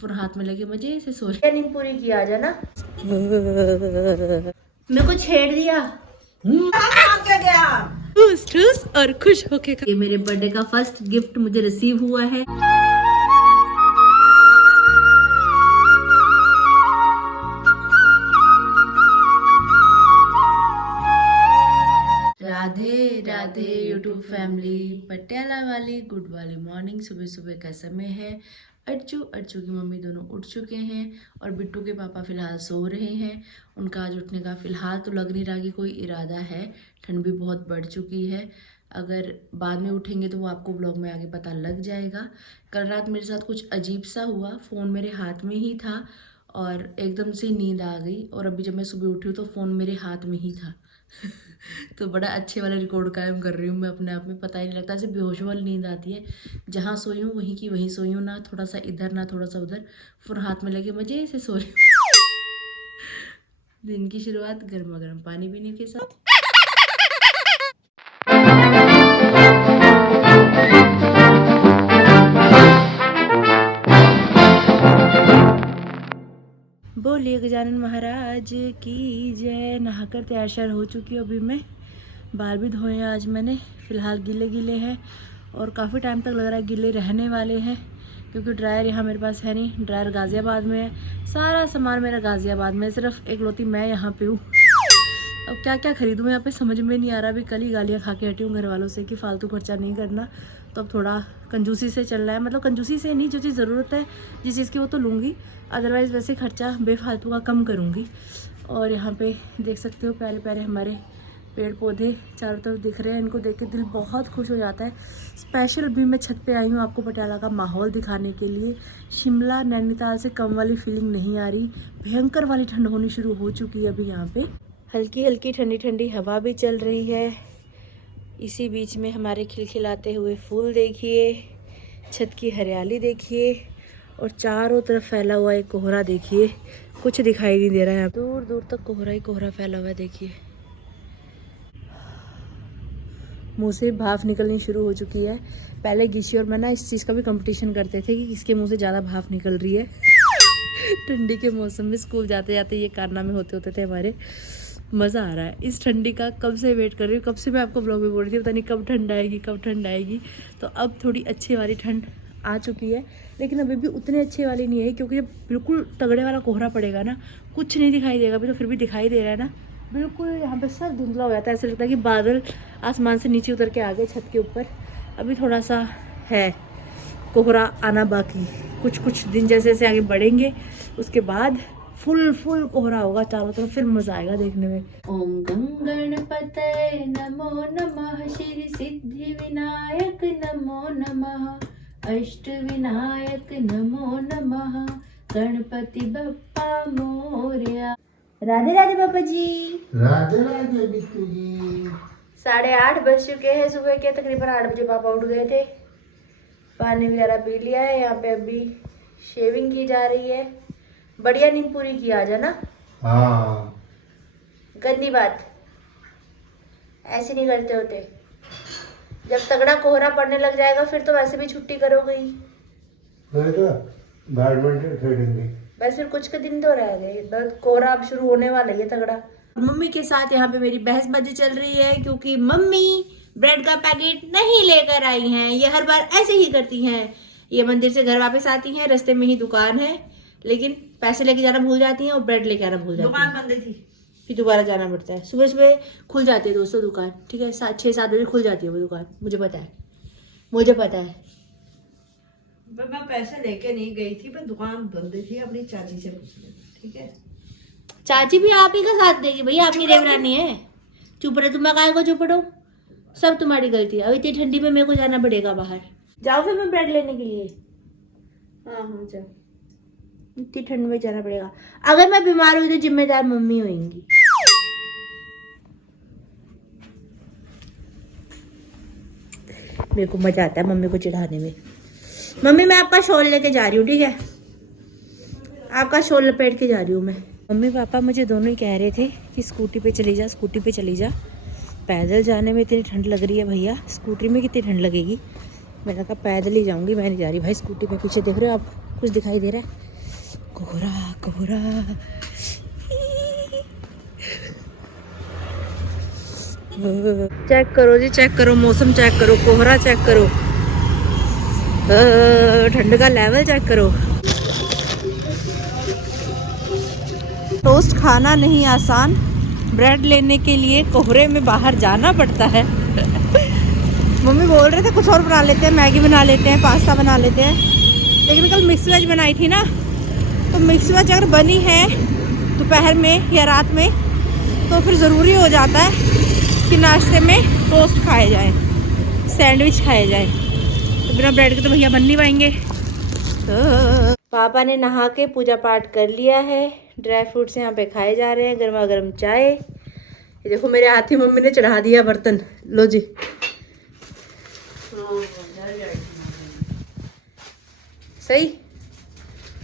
Phone हाथ में लगे मजे से सो रही। नींद पूरी की आ जाना। मेरे को छेड़ दिया ठूस और खुश होके। ये मेरे बर्थडे का फर्स्ट गिफ्ट मुझे रिसीव हुआ है। राधे राधे यूट्यूब फैमिली, पटियाला वाली गुड वाली मॉर्निंग। सुबह सुबह का समय है। अर्चू की मम्मी दोनों उठ चुके हैं और बिट्टू के पापा फिलहाल सो रहे हैं। उनका आज उठने का फिलहाल तो लग नहीं रहा कि कोई इरादा है। ठंड भी बहुत बढ़ चुकी है। अगर बाद में उठेंगे तो वो आपको ब्लॉग में आगे पता लग जाएगा। कल रात मेरे साथ कुछ अजीब सा हुआ। फ़ोन मेरे हाथ में ही था और एकदम से नींद आ गई और अभी जब मैं सुबह उठी हूँ तो फ़ोन मेरे हाथ में ही था। तो बड़ा अच्छे वाला रिकॉर्ड कायम कर रही हूँ मैं अपने आप में। पता ही नहीं लगता, ऐसे बेहोश वाली नींद आती है। जहाँ सोई हूँ वहीं की वहीं सोई हूँ, ना थोड़ा सा इधर ना थोड़ा सा उधर। फ़ोन हाथ में लगे मजे से सो रही हूँ। दिन की शुरुआत गर्मा गर्म पानी पीने के साथ। बोलिए गजानन महाराज की जय। नहाकर तैयार श्यार हो चुकी हूँ अभी मैं। बाल भी धोए हैं आज मैंने। फ़िलहाल गीले गीले हैं और काफ़ी टाइम तक लग रहा है गीले रहने वाले हैं, क्योंकि ड्रायर यहाँ मेरे पास है नहीं। ड्रायर गाज़ियाबाद में है, सारा सामान मेरा गाज़ियाबाद में, सिर्फ एक लौती मैं यहाँ पे हूँ। अब क्या क्या खरीदूँ यहाँ पे समझ में नहीं आ रहा। अभी कल ही गालियाँ खा के हटी हूँ घर वालों से कि फालतू खर्चा नहीं करना। तो अब थोड़ा कंजूसी से चल रहा है, मतलब कंजूसी से नहीं, जो चीज़ ज़रूरत है जिस चीज़ की वो तो लूँगी, अदरवाइज़ वैसे खर्चा बेफालतू का कम करूँगी। और यहाँ पे देख सकते हो प्यारे प्यारे हमारे पेड़ पौधे चारों तरफ दिख रहे हैं। इनको देख के दिल बहुत खुश हो जाता है। स्पेशल भी मैं छत पे आई हूँ आपको पटियाला का माहौल दिखाने के लिए। शिमला नैनीताल से कम वाली फीलिंग नहीं आ रही, भयंकर वाली ठंड होनी शुरू हो चुकी है अभी यहाँ पे। हल्की हल्की ठंडी ठंडी हवा भी चल रही है। इसी बीच में हमारे खिलखिलाते हुए फूल देखिए, छत की हरियाली देखिए और चारों तरफ फैला हुआ एक कोहरा देखिए। कुछ दिखाई नहीं दे रहा है, दूर दूर तक कोहरा ही कोहरा फैला हुआ है। देखिए मुंह से भाप निकलनी शुरू हो चुकी है। पहले गिशी और मैं ना इस चीज़ का भी कंपटीशन करते थे कि किसके मुंह से ज़्यादा भाप निकल रही है। ठंडी के मौसम में स्कूल जाते जाते ये कारनामे होते होते थे हमारे। मज़ा आ रहा है इस ठंडी का। कब से वेट कर रही हूँ, कब से मैं आपको ब्लॉग में बोल रही थी पता नहीं कब ठंड आएगी कब ठंड आएगी। तो अब थोड़ी अच्छी वाली ठंड आ चुकी है, लेकिन अभी भी उतनी अच्छी वाली नहीं है, क्योंकि जब बिल्कुल तगड़े वाला कोहरा पड़ेगा ना कुछ नहीं दिखाई देगा। अभी तो फिर भी दिखाई दे रहा है ना, बिल्कुल यहाँ पे सब धुंधला हो जाता है। ऐसा लगता है कि बादल आसमान से नीचे उतर के आ गए छत के ऊपर। अभी थोड़ा सा है कोहरा आना बाकी। कुछ दिन जैसे जैसे आगे बढ़ेंगे उसके बाद फुल कोहरा होगा चारों तरफ, फिर मजा आएगा देखने में। ओम गणपतये नमो नमः, श्री सिद्धि विनायक नमो नमः, अष्ट विनायक नमो नमः, गणपति बप्पा मोरया। राधे राधे पापा जी। राधे राधे बिट्टू जी। 8:30 बज चुके हैं सुबह के। तकरीबन 8 बजे पापा उठ गए थे। पानी वगैरह पी लिया है। यहाँ पे अभी शेविंग की जा रही है। बढ़िया नींद पूरी की आ जाना। हाँ गंदी बात ऐसे नहीं करते होते। जब तगड़ा कोहरा पड़ने लग जाएगा फिर तो वैसे भी छुट्टी करोगे ही। बैडमिंटन खेलेंगे बस फिर कुछ के दिन तो रह गए, बस कोहरा अब शुरू होने वाला है तगड़ा। मम्मी के साथ यहाँ पे मेरी बहसबाजी चल रही है, क्योंकि मम्मी ब्रेड का पैकेट नहीं लेकर आई हैं। ये हर बार ऐसे ही करती हैं। ये मंदिर से घर वापस आती हैं, रास्ते में ही दुकान है, लेकिन पैसे लेके जाना भूल जाती हैं और ब्रेड लेके आना भूल जाती हैं। दुकान बंद थी फिर दोबारा जाना पड़ता है। सुबह सुबह खुल जाती है दोस्तों दुकान, ठीक है, 6-7 बजे खुल जाती है वो दुकान। मुझे पता है। मैं पैसे लेके नहीं गई थी, पर दुकान बंद थी। अपनी चाची से पूछ लेना, ठीक है। चाची भी आप ही का साथ देगी भैया, आपकी देवरानी है। चुप रहे, तुम्हें काहे को चुप रहो, सब तुम्हारी गलती है। अब इतनी ठंडी में मेरे को जाना पड़ेगा बाहर। जाओ फिर मैं ब्रेड लेने के लिए। हाँ जाओ, इतनी ठंड में जाना पड़ेगा। अगर मैं बीमार हुई तो जिम्मेदार मम्मी होंगी। मेरे को मजा आता है मम्मी को चिढ़ाने में। मम्मी मैं आपका शॉल लेके जा रही हूँ, ठीक है, आपका शॉल लपेट के जा रही हूँ मैं। मम्मी पापा मुझे दोनों ही कह रहे थे कि स्कूटी पे चली जा। पैदल जाने में इतनी ठंड लग रही है भैया, स्कूटी में कितनी ठंड लगेगी। मैंने कहा पैदल ही जाऊंगी, मैं नहीं जा रही भाई स्कूटी पे। पीछे देख रहे हो आप, कुछ दिखाई दे रहा है? कोहरा कोहरा। चेक करो जी, चेक करो मौसम, चेक करो कोहरा, चेक करो ठंड का लेवल चेक करो। टोस्ट खाना नहीं आसान, ब्रेड लेने के लिए कोहरे में बाहर जाना पड़ता है। मम्मी बोल रहे थे कुछ और बना लेते हैं, मैगी बना लेते हैं, पास्ता बना लेते हैं, लेकिन कल मिक्स वेज बनाई थी ना, तो मिक्स वेज अगर बनी है दोपहर में या रात में तो फिर ज़रूरी हो जाता है कि नाश्ते में टोस्ट खाए जाए, सैंडविच खाए जाए, तो बिना ब्रेड के तो भैया बन नहीं पाएंगे। तो पापा ने नहा के पूजा पाठ कर लिया है, ड्राई फ्रूट्स यहाँ पे खाए जा रहे हैं, गर्मा गर्म चाय। ये देखो मेरे हाथ ही मम्मी ने चढ़ा दिया बर्तन, लो जी। सही।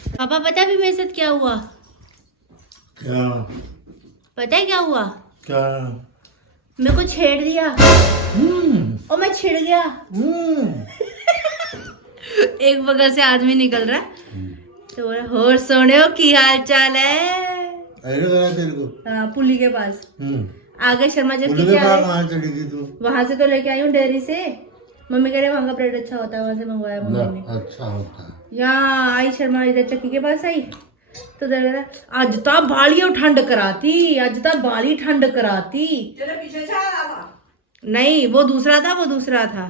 पापा पता है भी मेरे साथ क्या हुआ? क्या? पता है क्या हुआ? क्या? मेरे को छेड़ दिया और मैं छिड़ गया। एक बगल से आदमी निकल रहा तो बोला, होर सोने हो की हाल चाल है? तेरे को हाँ, पुली के पास आगे शर्मा जी चढ़ी थी तू? वहां से तो लेके आई हूँ डेयरी से। मम्मी कह रहे वहाँ का ब्रेड अच्छा होता है, वहां से मंगवाया मम्मी ने। अच्छा होता है। यहाँ आई शर्मा इधर चक्की के पास आई तो आज ता बाली ठंड कराती, आज ता बाली ठंड कराती। तेरे पीछे से आ रहा था? नहीं, वो दूसरा था, वो दूसरा था।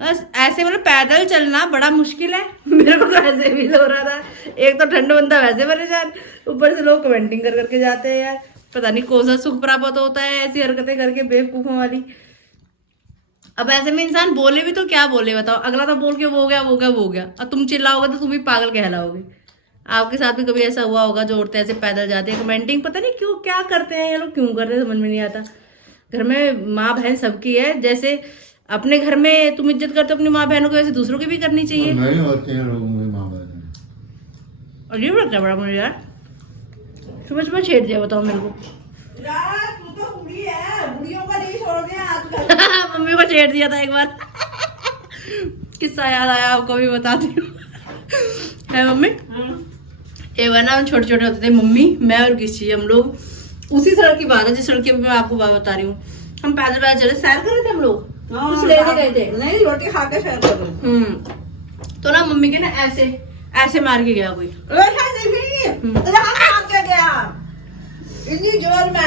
बस ऐसे मतलब पैदल चलना बड़ा मुश्किल है। मेरे को तो ऐसे भी हो रहा था, एक तो ठंड बंदा वैसे परेशान, ऊपर से लोग कमेंटिंग कर करके जाते हैं यार, पता नहीं कौन सा सुख प्राप्त होता है ऐसी हरकतें करके बेवकूफों वाली। अब ऐसे में इंसान बोले भी तो क्या बोले बताओ, अगला तो बोल के वो गया वो गया वो गया, और तुम चिल्लाओगे तो तुम भी पागल कहलाओगे। आपके साथ भी कभी ऐसा हुआ होगा जो औरतें ऐसे पैदल जाते हैं, कमेंटिंग पता नहीं क्यों क्या करते हैं ये लोग, क्यों करते हैं समझ में नहीं आता। घर में माँ बहन सबकी है, जैसे अपने घर में तुम इज्जत करते हो अपनी माँ बहनों की, वैसे दूसरों की भी करनी चाहिए। नहीं होती हैं लोगों में माँ बहन। अजीब लगता है बड़ा मुझे यार, सुबह सुबह छेड़ दिया बताओ मेरे को। यार तू तो बूढ़ी है, बूढ़ियों का नहीं छोड़ दिया आजकल। मम्मी को छेड़ दिया था एक बार। किस्सा याद आया आपको भी बताती हूँ। है मम्मी, एक बार ना हम छोटे छोटे होते थे, मम्मी मैं और किसी हम लोग, उसी सड़क की बात है जिस सड़क की मैं आपको बात बता रही हूँ, हम पैदल पैदल चले, सैर कर रहे थे हम लोग, कुछ लेने गए थे। नहीं, रोटी खा के सैर कर रहे। तो ना मम्मी के ना ऐसे ऐसे मार के गया कोई, इतनी जोर में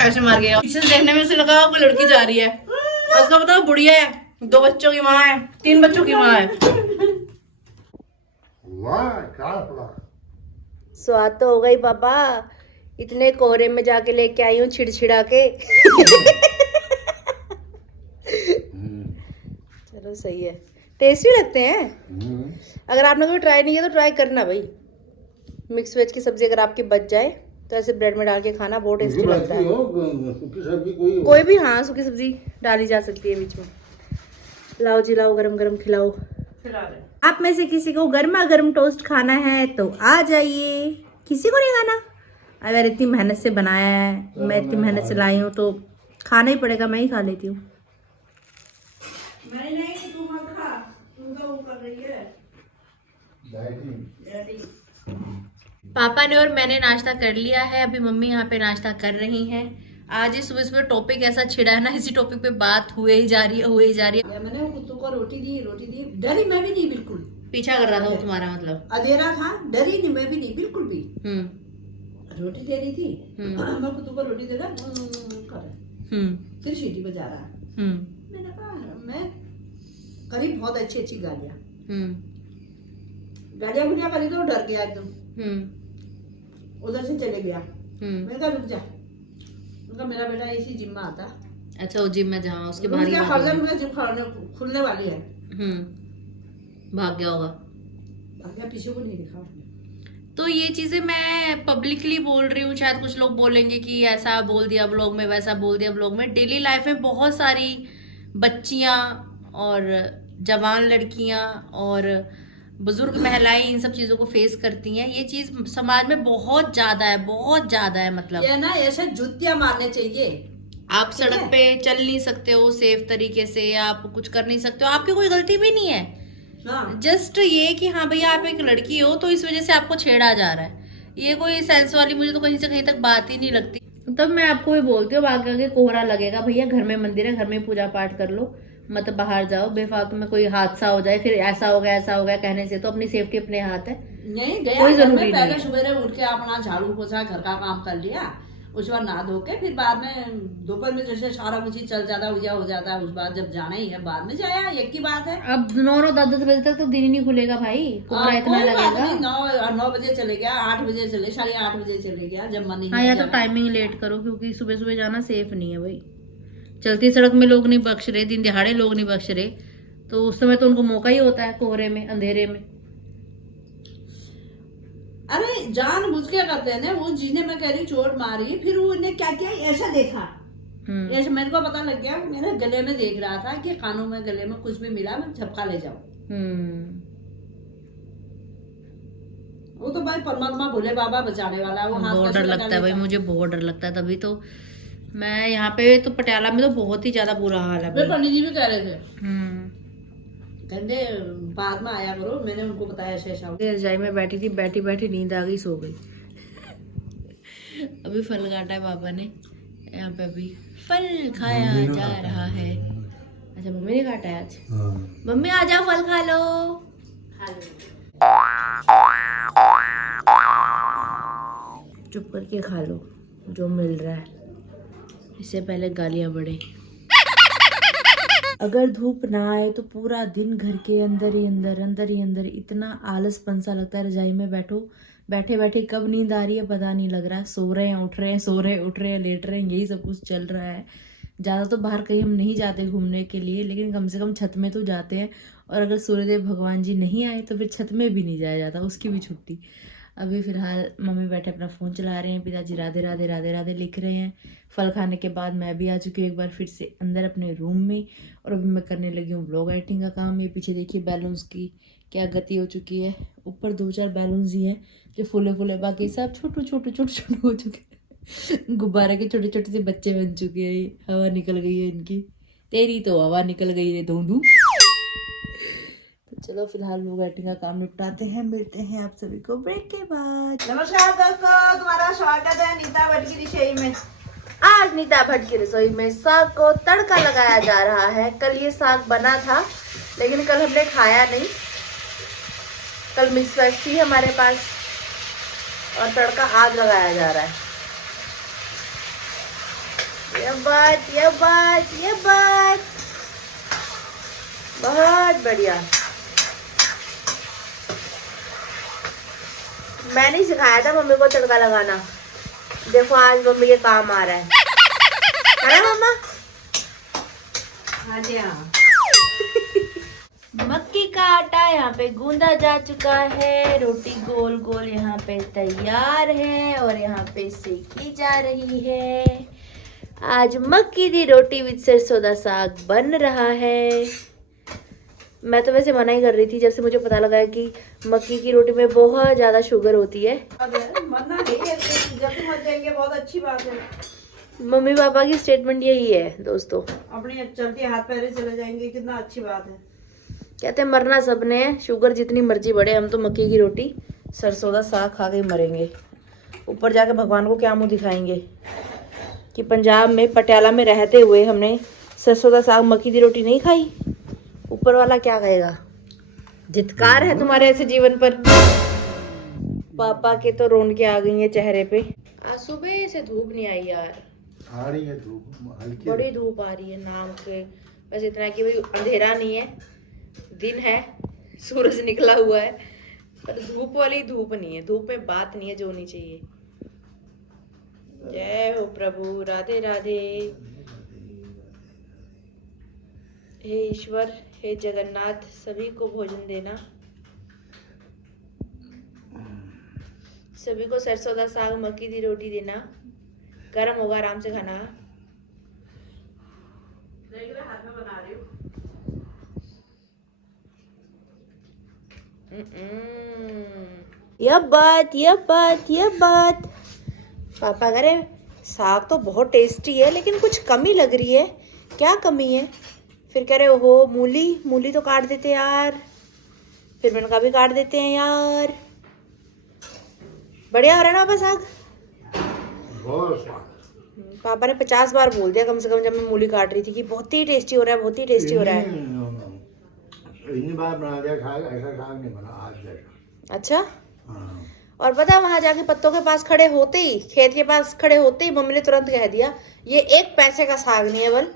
ऐसे मार गया। पीछे से देखने में से लगा कोई लड़की जा रही है, उसका बताओ बुढ़िया है, 2 बच्चों की माँ है, 3 बच्चों की माँ है। वाह क्या पड़ा। स्वाद तो होगा ही पापा, इतने कोहरे में जाके लेके आई हूँ छिड़छिड़ा के। चलो सही है, टेस्टी लगते हैं। अगर आपने कभी ट्राई नहीं किया तो ट्राई करना भाई। मिक्स वेज की सब्जी अगर आपकी बच जाए तो ऐसे ब्रेड में डाल के खाना बहुत टेस्टी लगता है। कोई भी, हाँ सूखी सब्जी डाली जा सकती है बीच में। लाओ जी लाओ, गरम गरम खिलाओ। आप में से किसी को गर्मा गर्म टोस्ट खाना है तो आ जाइए, किसी को नहीं खाना? अगर इतनी मेहनत से बनाया है, मैं इतनी मेहनत से लाई हूँ तो खाना ही पड़ेगा, मैं ही खा लेती हूँ। नहीं तू मत खा, तू तो वो कर रही है। पापा ने और मैंने नाश्ता कर लिया है, अभी मम्मी यहाँ पे नाश्ता कर रही हैं। आज ही सुबह सुबह टॉपिक ऐसा छिड़ा है ना, इसी टॉपिक पे बात हुए ही जा रही है, हुए ही जा रही है। मैंने वो कुत्तों को रोटी दी, डरी मैं भी नहीं बिल्कुल। पीछा कर रहा था वो तुम्हारा, मतलब अधेरा था, डरी नहीं मैं भी नहीं बिल्कुल भी। रोटी दे रही थी, मैं कुत्तों को रोटी दे रहा कर, फिर सीटी बजा रहा। मैंने कहा मैं करी बहुत अच्छी गालियाँ गुड़िया करी तो डर गया एकदम, उधर से चले गया। मैंने कहा रुक जा, उनका मेरा बेटा इसी जिम में आता। अच्छा वो जिम में जहाँ उसके बाहर ही जिम खुलने वाली है। भाग गया होगा, भाग गया, पीछे को नहीं दिखा। तो ये चीजें मैं पब्लिकली बोल रही हूँ, शायद कुछ लोग बोलेंगे कि ऐसा बोल दिया ब्लॉग में, वैसा बोल दिया ब्लॉग में। डेली लाइफ में बहुत सारी बच्चियाँ और जवान लड़कियाँ और बुजुर्ग महिलाएं इन सब चीजों को फेस करती हैं। ये चीज समाज में बहुत ज्यादा है, बहुत ज्यादा है। मतलब ये ना ऐसे जुतियां मारने चाहिए। आप सड़क पे चल नहीं सकते हो सेफ तरीके से, आप कुछ कर नहीं सकते हो, आपकी कोई गलती भी नहीं है, हाँ जस्ट ये कि हाँ भैया आप एक लड़की हो तो इस वजह से आपको छेड़ा जा रहा है, ये कोई सेंस वाली मुझे तो कहीं से कहीं तक बात ही नहीं लगती। तब मैं आपको भी बोलती हूँ आगे आगे कोहरा लगेगा भैया, घर में मंदिर है, घर में पूजा पाठ कर लो, मत बाहर जाओ बेफालतू में, कोई हादसा हो जाए फिर ऐसा हो गया कहने से तो अपनी सेफ्टी अपने हाथ है। नहीं गया कोई घर जरूरी में, नहीं पहले है। सवेरे उठ के अपना झाड़ू पोछा घर का काम कर लिया, उसके बाद नहा धो के फिर बाद में दोपहर में जैसे सारा कुछ ही चल जाता हो जाता है, उस बाद जब जाना ही है बाद में जाया, एक ही बात है। अब 9-10 बजे तक तो दिन ही नहीं खुलेगा भाई, कोहरा इतना कोई बात लगेगा। नहीं, 9 बजे चले गया, 8 बजे चले, 8:30 बजे चले गया, जब मन ही हाँ या तो टाइमिंग लेट करो, क्योंकि सुबह सुबह जाना सेफ नहीं है भाई। चलती सड़क में लोग नहीं बख्श रहे, दिन दिहाड़े लोग नहीं बख्श रहे, तो उस समय तो उनको मौका ही होता है कोहरे में अंधेरे में। अरे जान बुझ के करते हैं ना वो, जिन्हें मैं कह रही चोट मारी, फिर वो ने क्या किया ऐसा देखा, ऐसे मेरे को पता लग गया, मेरे गले में देख रहा था कि कानों में गले में कुछ भी मिला मैं झपका ले जाऊं। वो तो भाई परमात्मा भोले बाबा बचाने वाला है, वो हाथ बहुत डर लगता है भाई, मुझे बहुत डर लगता है। तभी तो मैं यहाँ पे तो पटियाला में तो बहुत ही ज्यादा बुरा हाल है भाई। पंडित जी भी कह रहे थे, कहते बाद में आया करो, मैंने उनको बताया ऐसा। रजाई में बैठी थी, बैठी बैठी नींद आ गई, सो गई। अभी फल काटा है पापा ने, यहाँ पे अभी फल खाया जा रहा है। अच्छा मम्मी ने काटा है आज। हाँ। मम्मी आ जाओ फल खा लो। चुप करके खा लो जो मिल रहा है, इससे पहले गालियां बढ़े। अगर धूप ना आए तो पूरा दिन घर के अंदर ही अंदर इतना आलसपन सा लगता है। रजाई में बैठे बैठे कब नींद आ रही है पता नहीं लग रहा। सो रहे हैं उठ रहे हैं, सो रहे हैं उठ रहे हैं, लेट रहे हैं, यही सब कुछ चल रहा है। ज़्यादा तो बाहर कहीं हम नहीं जाते घूमने के लिए, लेकिन कम से कम छत में तो जाते हैं। और अगर सूर्यदेव भगवान जी नहीं आए तो फिर छत में भी नहीं जाया जाता, उसकी भी छुट्टी। अभी फ़िलहाल मम्मी बैठे अपना फ़ोन चला रहे हैं, पिताजी राधे राधे राधे राधे लिख रहे हैं। फल खाने के बाद मैं भी आ चुकी हूँ एक बार फिर से अंदर अपने रूम में, और अभी मैं करने लगी हूँ व्लॉग एडिटिंग का काम। ये पीछे देखिए बैलून्स की क्या गति हो चुकी है। ऊपर 2-4 बैलून्स ही हैं जो फूले फूले, बाकी सब छोटे हो चुके हैं। गुब्बारे के छोटे छोटे से बच्चे बन चुके हैं। ये हवा निकल गई है इनकी, तेरी तो हवा निकल गई है धूंधू। चलो फिलहाल लोग एडिटिंग का काम निपटाते हैं, मिलते हैं आप सभी को ब्रेक के बाद। नमस्कार दोस्तों, तुम्हारा स्वागत है नीता भट्ट की रसोई में। आज नीता भट्ट की रसोई में साग को तड़का लगाया जा रहा है। कल ये साग बना था लेकिन कल हमने खाया नहीं, कल मिक्स वेज थी हमारे पास, और तड़का आज लगाया जा रहा है। ये बात बहुत बढ़िया। मैंने ही सिखाया था मम्मी को तड़का लगाना, देखो आज मम्मी के काम आ रहा है ना मम्मा? हाँ जी हाँ। मक्की का आटा यहाँ पे गूंदा जा चुका है, रोटी गोल गोल यहाँ पे तैयार है और यहाँ पे सेकी जा रही है। आज मक्की दी रोटी विद सरसों दा साग बन रहा है। मैं तो वैसे मना ही कर रही थी जब से मुझे पता लगा है कि मक्की की रोटी में बहुत ज़्यादा शुगर होती है। मरना नहीं है, जब मर जाएंगे बहुत अच्छी बात है। मम्मी पापा की स्टेटमेंट यही है दोस्तों, अपने चलते हाथ पैरे चले जाएंगे, कितना अच्छी बात है। कहते हैं मरना सबने है, शुगर जितनी मर्जी बढ़े, हम तो मक्की की रोटी सरसों का साग खा के मरेंगे। ऊपर जाके भगवान को क्या मुंह दिखाएंगे कि पंजाब में पटियाला में रहते हुए हमने सरसों का साग मक्की की रोटी नहीं खाई। ऊपर वाला क्या कहेगा? धिक्कार है तुम्हारे ऐसे जीवन पर। पापा के तो रौनकें आ गई हैं चेहरे पे। आज सुबह से धूप नहीं आई यार, आ रही है धूप हल्की। बड़ी धूप आ रही है नाम के। बस इतना कि भाई अंधेरा नहीं है, दिन है, सूरज निकला हुआ है, पर धूप वाली धूप नहीं है। धूप में बात नहीं है जो होनी चाहिए। जय हो प्रभु, राधे राधे। हे ईश्वर, हे जगन्नाथ, सभी को भोजन देना, सभी को सरसों का साग मक्की दी रोटी देना। गरम होगा, आराम से खाना। हाथ में बना रही हूँ। ये बात पापा कह रहे साग तो बहुत टेस्टी है लेकिन कुछ कमी लग रही है। क्या कमी है? फिर कह रहे हो मूली तो काट देते यार। फिर मैंने कहा भी काट देते हैं यार। बढ़िया हो रहा है ना पापा साग? बहुत स्वाद। पापा ने 50 बार बोल दिया कम से कम जब मैं मूली काट रही थी कि बहुत ही टेस्टी हो रहा है, बहुत ही टेस्टी हो रहा है। इतनी बार बना दिया साग, ऐसा साग नहीं बना आज जैसा। अच्छा। हाँ। और पता है वहां जाके पत्तों के पास खड़े होते ही, खेत के पास खड़े होते ही मम्मी ने तुरंत कह दिया ये 1 पैसे का साग नहीं है, बल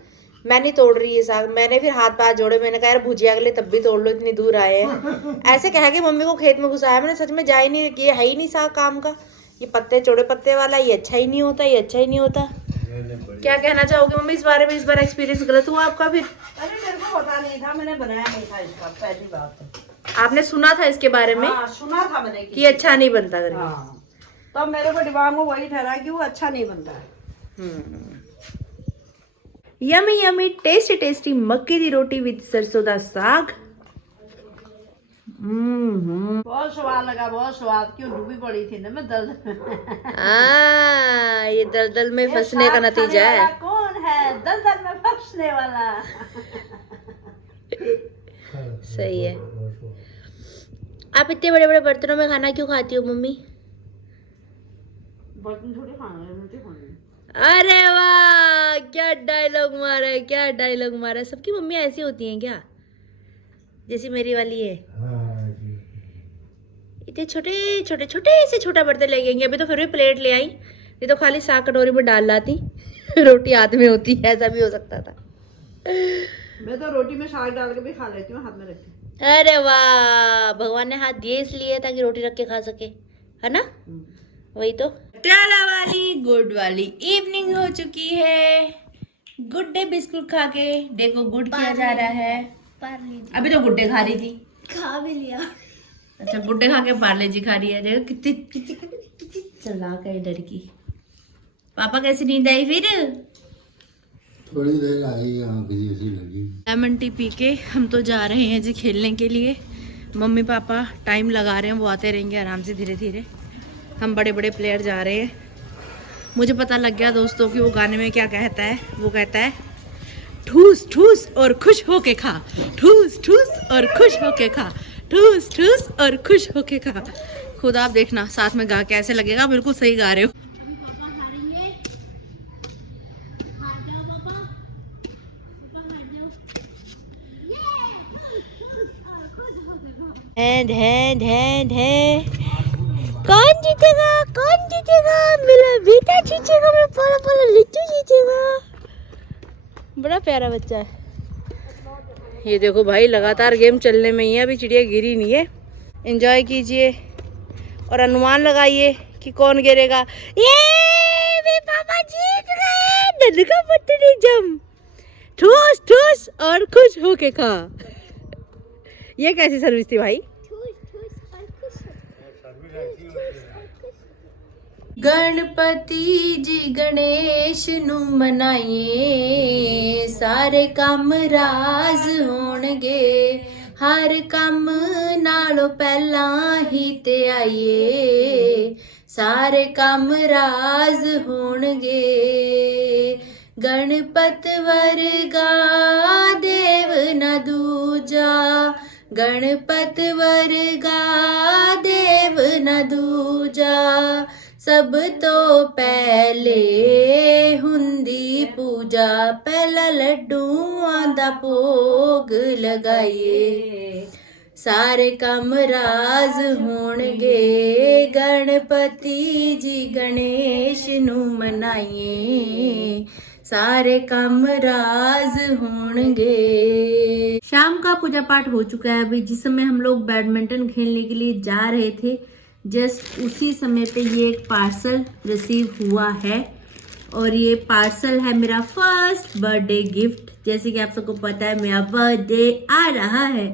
मैं नहीं तोड़ रही ये साग। मैंने फिर हाथ पाथ जोड़े, मैंने कहा यार भुजिया के लिए तब भी तोड़ लो, इतनी दूर आए हैं। ऐसे कह के मम्मी को खेत में घुसाया मैंने। सच में जा ही नहीं, ये है ही नहीं साग काम का। ये पत्ते चौड़े पत्ते वाला ये अच्छा ही नहीं होता, ये अच्छा ही नहीं होता। क्या कहना चाहोगे मम्मी इस बारे में? इस बार एक्सपीरियंस गलत हुआ आपका फिर? अरे मेरे को पता नहीं था, मैंने बनाया नहीं था इसका, पहली बात तो। आपने सुना था इसके बारे में? हाँ, सुना था मैंने कि अच्छा नहीं बनता करके। हाँ, तब मेरे को दिमाग में वही ठहरा कि वो अच्छा नहीं बनता है। यमी यमी टेस्टी टेस्टी मक्के दी रोटी विद सरसों दा साग। बहुत स्वाद लगा, बहुत स्वाद। क्यों डूबी पड़ी थी ना मैं दलदल में। ये दलदल में फंसने का नतीजा है। कौन है दलदल में फंसने वाला? सही है। आप इतने बड़े बड़े बर्तनों में खाना क्यों खाती हो मम्मी? बर्तन थोड़ी खाना है, मुझे खाना है। अरे वाह, क्या डायलॉग मारा है, क्या डायलॉग मारा है। सबकी मम्मी ऐसी होती हैं क्या, जैसी मेरी वाली है? हाँ जी। इतने छोटे छोटे छोटे से छोटा बर्तन ले गएंगे। अभी तो फिर भी प्लेट ले आई, ये तो खाली साग कटोरी में डाल लाती। रोटी हाथ में होती, ऐसा भी हो सकता था। मैं तो रोटी में साग डाल के भी खा लेती हूँ हाथ में रख के। अरे वाह, भगवान ने हाथ दिए इसलिए ताकि रोटी रख के खा सके, है ना? वही तो। पटियाला वाली गुड वाली इवनिंग हो चुकी है। गुड डे बिस्कुट खा के डे को गुड किया जा रहा है। अभी तो गुड डे खा रही थी, खा भी लिया। अच्छा गुड डे खा के पार्ले जी खा रही है। देखो कितनी कितनी चालाक है लड़की। पापा कैसी नींद आई फिर? थोड़ी देर आई, आँख जैसी लगी। लेमन टी पी के हम तो जा रहे हैं जी खेलने के लिए। मम्मी पापा टाइम लगा रहे हैं, वो आते रहेंगे आराम से धीरे धीरे। हम बड़े बड़े प्लेयर जा रहे हैं। मुझे पता लग गया दोस्तों कि वो गाने में क्या कहता है। वो कहता है ठूस ठूस और खुश होके खा, ठूस ठूस और खुश होके खा, ठूस ठूस और खुश होके खा। खुद आप देखना साथ में गा के ऐसे लगेगा बिल्कुल सही गा रहे हो। कौन जीतेगा, कौन जीतेगा? मेरा बेटा जीतेगा, मेरा पाला पाला लिट्टू जीतेगा। बड़ा प्यारा बच्चा है ये। देखो भाई लगातार गेम चलने में ही है, अभी चिड़िया गिरी नहीं है। एंजॉय कीजिए और अनुमान लगाइए कि कौन गिरेगा। ये मेरे पापा जीत गए। दद का पत्थरी जम, ठूस ठूस और खुश होके खा। ये कैसी सर्विस थी भाई? गणपति जी गणेश नू मनाइए, सारे काम राज होणगे, हर काम नालों पहला ही ते आइए, सारे काम राज होणगे। गणपत वर्गा देव न दूजा, गणपत वर्गा देव न दूजा, सब तो पहले हुंदी पूजा, पहला लड्डूआं दा भोग लगाइए, सारे काम राज होणगे, गणपति जी गणेश नू मनाइए, सारे काम राज होणगे। शाम का पूजा पाठ हो चुका है। अभी जिस समय हम लोग बैडमिंटन खेलने के लिए जा रहे थे, जस्ट उसी समय पे ये एक पार्सल रिसीव हुआ है और ये पार्सल है मेरा फर्स्ट बर्थडे गिफ्ट। जैसे कि आप सबको पता है मेरा बर्थडे आ रहा है,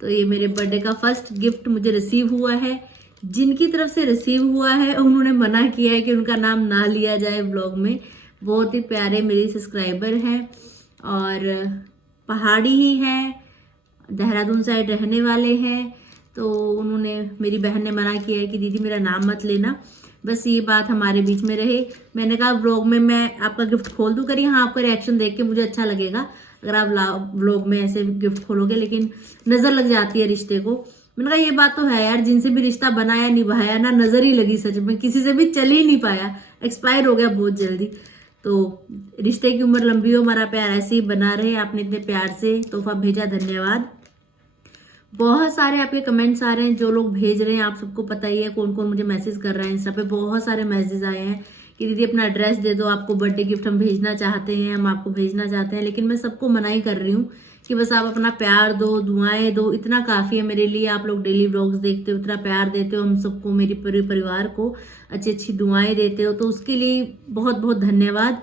तो ये मेरे बर्थडे का फर्स्ट गिफ्ट मुझे रिसीव हुआ है। जिनकी तरफ से रिसीव हुआ है उन्होंने मना किया है कि उनका नाम ना लिया जाए ब्लॉग में। बहुत ही प्यारे मेरे सब्सक्राइबर हैं और पहाड़ी ही हैं, देहरादून साइड रहने वाले हैं। तो उन्होंने, मेरी बहन ने मना किया है कि दीदी मेरा नाम मत लेना, बस ये बात हमारे बीच में रहे। मैंने कहा व्लॉग में मैं आपका गिफ्ट खोल दूँ, करिए हाँ, आपका रिएक्शन देख के मुझे अच्छा लगेगा अगर आप व्लॉग में ऐसे गिफ्ट खोलोगे, लेकिन नज़र लग जाती है रिश्ते को। मैंने कहा ये बात तो है यार, जिनसे भी रिश्ता बनाया निभाया ना, नजर ही लगी सच में, किसी से भी चल ही नहीं पाया, एक्सपायर हो गया बहुत जल्दी। तो रिश्ते की उम्र लंबी हो, हमारा प्यार ऐसे ही बना रहे। आपने इतने प्यार से तोहफा भेजा, धन्यवाद। बहुत सारे आपके कमेंट्स आ रहे हैं, जो लोग भेज रहे हैं आप सबको पता ही है कौन कौन मुझे मैसेज कर रहा है। इंस्टा पे बहुत सारे मैसेज आए हैं कि दीदी अपना एड्रेस दे दो, आपको बर्थडे गिफ्ट हम भेजना चाहते हैं, हम आपको भेजना चाहते हैं। लेकिन मैं सबको मना ही कर रही हूँ कि बस आप अपना प्यार दो, दुआएं दो, इतना काफ़ी है मेरे लिए। आप लोग डेली व्लॉग्स देखते हो, इतना प्यार देते हो हम सबको, मेरी पूरे परिवार को अच्छी अच्छी दुआएं देते हो, तो उसके लिए बहुत बहुत धन्यवाद।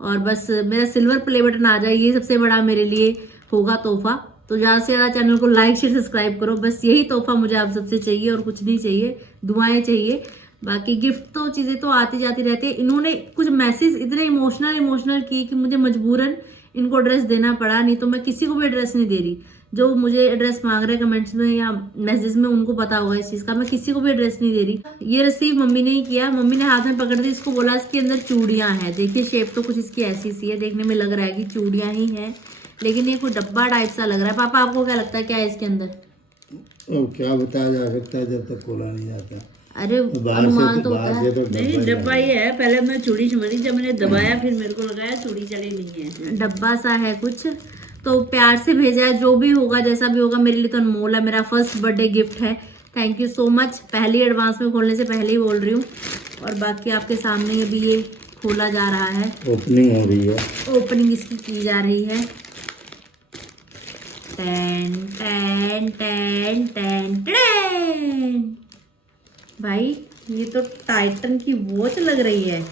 और बस मेरा सिल्वर प्ले बटन आ जाए, ये सबसे बड़ा मेरे लिए होगा तोहफा। तो ज़्यादा से ज़्यादा चैनल को लाइक शेयर सब्सक्राइब करो, बस यही तोहफा मुझे आप सबसे चाहिए और कुछ नहीं चाहिए, दुआएं चाहिए। बाकी गिफ्ट तो चीज़ें तो आती जाती रहती है। इन्होंने कुछ मैसेज इतने इमोशनल किए कि मुझे मजबूरन इनको एड्रेस देना पड़ा, नहीं तो मैं किसी को भी एड्रेस नहीं दे रही। जो मुझे एड्रेस मांग रहे हैं कमेंट्स में या मैसेज में, उनको पता होगा इस चीज़ का, मैं किसी को भी एड्रेस नहीं दे रही। ये रिसीव मम्मी ने ही किया, मम्मी ने हाथ में पकड़ दी, इसको बोला इसके अंदर चूड़ियाँ हैं। देखिए शेप तो कुछ इसकी ऐसी सी है, देखने में लग रहा है कि चूड़ियाँ ही हैं, लेकिन ये कोई डब्बा टाइप सा लग रहा है। पापा आपको क्या लगता है क्या है इसके अंदर? और क्या बताया जा सकता है जब तक खोला नहीं जाता। अरे अनुमान तो होता है। नहीं डब्बा ही है, पहले मैं चूड़ी समझी, जब मैंने दबाया फिर मेरे को लगाया चूड़ी चढ़ी नहीं है, डब्बा सा है कुछ। तो प्यार से भेजा है, जो भी होगा जैसा भी होगा मेरे लिए तो अनमोल है, मेरा फर्स्ट बर्थडे गिफ्ट है। Thank you so much. पहली एडवांस में खोलने से पहले ही बोल रही हूँ। और बाकी आपके सामने अभी ये खोला जा रहा है, ओपनिंग हो रही है, ओपनिंग इसकी की जा रही है। Tan tan tan tan tan. भाई ये तो टाइटन की वॉच लग रही है।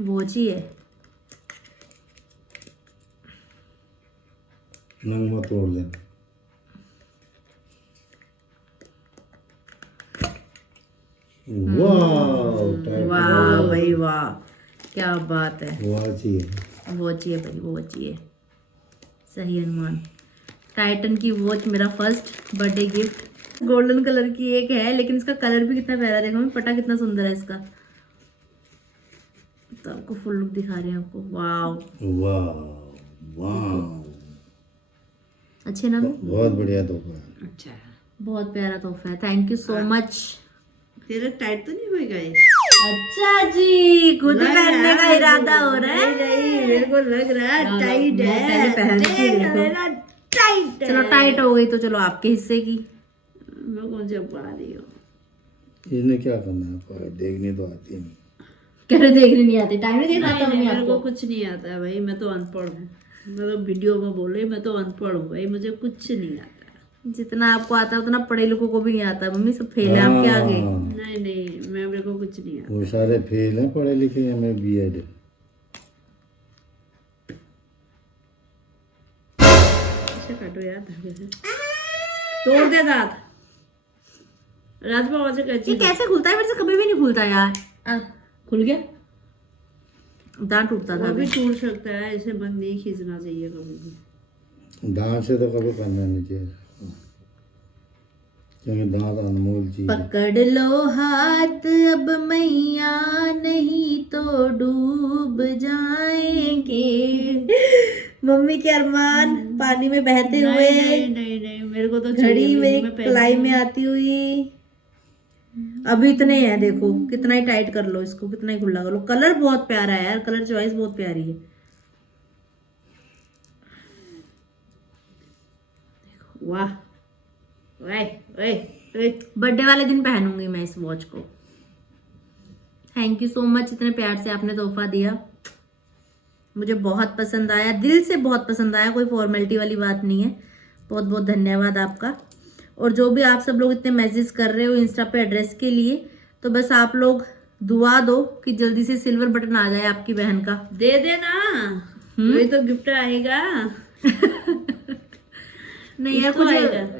वॉच ही है। नंग मत तोड़ दे। वाह भाई वाह, क्या बात है। वॉच ही है, वॉच ही है भाई, वॉच ही है, सही अनुमान। टाइटन की वॉच मेरा first birthday gift. Golden colour की एक है, लेकिन इसका कलर भी कितना प्यारा, देखो पट्टा कितना सुंदर है इसका। तो आपको फुल लुक दिखा रहे हैं आपको। वाह वाह वाह, अच्छे ना? बहुत बढ़िया तोहफा है। अच्छा बहुत प्यारा तोहफा है, थैंक यू सो मच। तेरा टाइट तो नहीं होएगा ये? अच्छा जी, खुद पहनने का इरादा हो रहा है। नहीं मेरे को लग रहा है टाइट है, पहले पहन के देखो। टाइट चलो टाइट हो गई तो चलो आपके हिस्से की। मैं कौन से पा रही हूँ? इसने क्या करना है, देखनी तो आती नहीं। कह रहे देखने नहीं आती, टाइम नहीं देखना आता मेरे को कुछ नहीं आता है भाई, मैं तो अनपढ़ हूँ। मैं तो वीडियो में बोल रही, मैं तो अनपढ़ हूँ भाई, मुझे कुछ नहीं आता। जितना आपको आता है उतना पढ़े लिखों को भी नहीं आता। मम्मी सब फेल है आपके आगे। नहीं नहीं मेरे को कुछ नहीं आता। वो सारे फेल हैं पढ़े लिखे हैं, मैं बीएड। ऐसे काटो यार, धागे से तोड़ दे दांत। रात में वैसे ये कैसे खुलता है? मेरे से कभी भी नहीं खुलता यार। खुल गया, दांत टूटता था। भी टूट सकता है, ऐसे बंद नहीं खींचना चाहिए कभी भी। दांत से तो कभी करना नहीं चाहिए, क्योंकि दांत अनमोल चीज है। पकड़ लो हाथ अब मैया, नहीं तो डूब जाएंगे। मम्मी के अरमान पानी में बहते हुए, नहीं मेरे को तो घड़ी मेरी कलाई में आती हुई। अभी इतने हैं, देखो कितना ही टाइट कर लो इसको, कितना ही खुला कर लो। कलर बहुत प्यारा है यार, कलर चॉइस बहुत प्यारी है। वाह बर्थडे वाले दिन पहनूंगी मैं इस वॉच को। थैंक यू सो मच, इतने प्यार से आपने तोहफा दिया, मुझे बहुत पसंद आया, दिल से बहुत पसंद आया, कोई फॉर्मेलिटी वाली बात नहीं है। बहुत बहुत धन्यवाद आपका। और जो भी आप सब लोग इतने मैसेज कर रहे हो इंस्टा पे एड्रेस के लिए, तो बस आप लोग दुआ दो कि जल्दी से सिल्वर बटन आ जाए आपकी बहन का। दे देना, वही तो गिफ्ट आएगा। नहीं यार, कुछ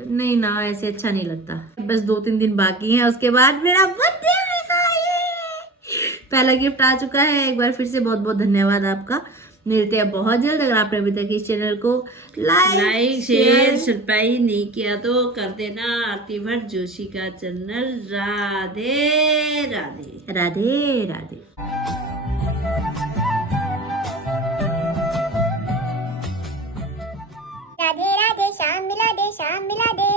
नहीं ना, ऐसे अच्छा नहीं लगता। बस 2-3 दिन बाकी हैं, उसके बाद मेरा बर्थडे होगा। पहला गिफ्ट आ चुका है। एक बार फिर से बहुत बहुत धन्यवाद आपका। मिलते हैं बहुत जल्द। अगर आपने अभी तक इस चैनल को लाइक शेयर सब्सक्राइब नहीं किया तो कर देना। आरती भट्ट जोशी का चैनल। राधे राधे राधे राधे। मिला दे